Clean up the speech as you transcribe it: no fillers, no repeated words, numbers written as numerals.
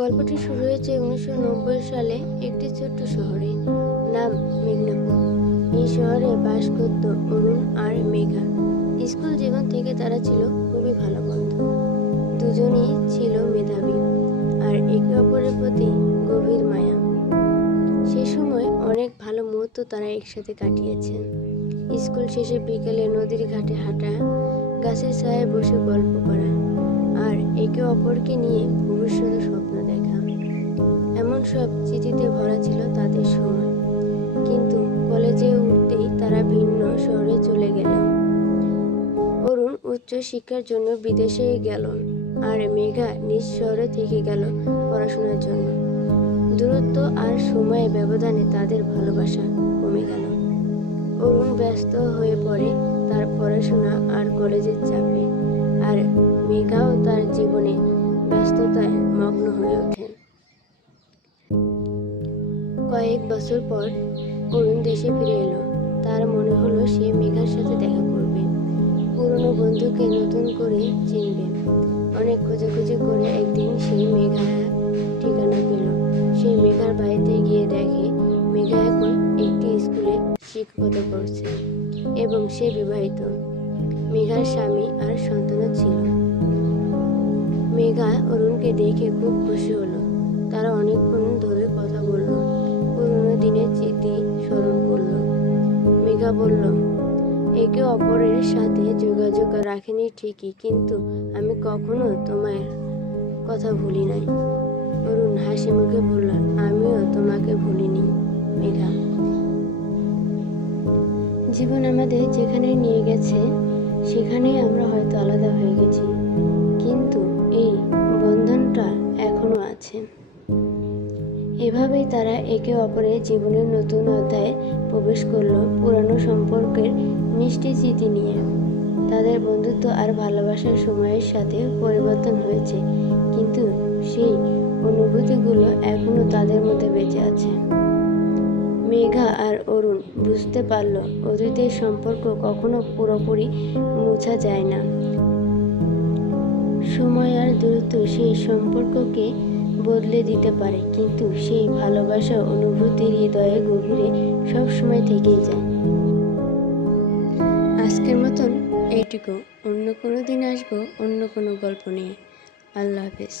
গল্পটি শুরু হয়েছে 1990 সালে একটি ছোট্ট শহরে, নাম মেঘনাপুর। এই শহরে বাস করত অরুণ আর মেঘা। স্কুল জীবন থেকে তারা ছিল খুবই ভালো বন্ধু। দুজনেই ছিল মেধাবী আর একে অপরের প্রতি গভীর মায়া। সে সময় অনেক ভালো মুহূর্ত তারা একসাথে কাটিয়েছে। স্কুল শেষে বিকেলে নদীর ঘাটে হাঁটা, গাছের ছায়ায় বসে গল্প করা আর একে অপরকে নিয়ে ভবিষ্যতের স্বপ্ন দেখা, এমন সব স্মৃতিতে ভরা ছিল তাদের সময়। কিন্তু কলেজে উঠতেই তারা ভিন্ন শহরে চলে গেল। অরুণ উচ্চ শিক্ষার জন্য বিদেশে গেল আর মেঘা নিজ শহরে থেকে গেল পড়াশোনার জন্য। দূরত্ব আর সময়ের ব্যবধানে তাদের ভালোবাসা কমে গেল। অরুণ ব্যস্ত হয়ে পড়ে তার পড়াশোনা আর কলেজের চাপে, আর মেঘাও তার জীবনে ব্যস্ততায় মগ্ন হয়ে ওঠে। কয়েক বছর পর অরুণ দেশে ফিরে এলো। তার মনে হলো সে মেঘার সাথে দেখা করবে, পুরনো বন্ধুকে নতুন করে চিনবে। অনেক খোঁজাখুঁজি করে একদিন সে মেঘার ঠিকানা পেল। সে মেঘার বাড়িতে গিয়ে দেখে মেঘা এখন একটি স্কুলে শিক্ষকতা করছে এবং সে বিবাহিত। মেঘার স্বামী আর সন্তানও ছিল। মেঘা অরুণকে দেখে খুব খুশি হলো। তারা অনেকক্ষণ ধরে কথা বলল, পুরনো দিনের স্মৃতি স্মরণ করলো। মেঘা বলল, একে অপরের সাথে যোগাযোগ রাখিনি ঠিকই, কিন্তু আমি কখনো তোমার কথা ভুলি নাই। অরুণ হাসি মুখে বলল, আমিও তোমাকে ভুলিনি মেঘা। জীবন আমাদের যেখানে নিয়ে গেছে সেখানেই আমরা হয়তো আলাদা হয়ে গেছি, কিন্তু এই বন্ধনটা এখনো আছে। এভাবেই তারা একে অপরের জীবনের নতুন অধ্যায়ে প্রবেশ করলো, পুরানো সম্পর্কের মিষ্টি স্মৃতি নিয়ে। তাদের বন্ধুত্ব আর ভালোবাসার সময়ের সাথে পরিবর্তন হয়েছে, কিন্তু সেই অনুভূতিগুলো এখনো তাদের মধ্যে বেঁচে আছে। মেঘা আর অরুণ বুঝতে পারল, অতীতের সম্পর্ক কখনো পুরোপুরি মোছা যায় না। সময় আর দূরত্ব সেই সম্পর্ককে বদলে দিতে পারে, কিন্তু সেই ভালোবাসা অনুভূতির হৃদয়ে গভীরে সবসময় থেকেই যায়। আজকের মতন এইটুকু। অন্য কোনো দিন আসবো অন্য কোনো গল্প নিয়ে। আল্লাহ হাফেজ।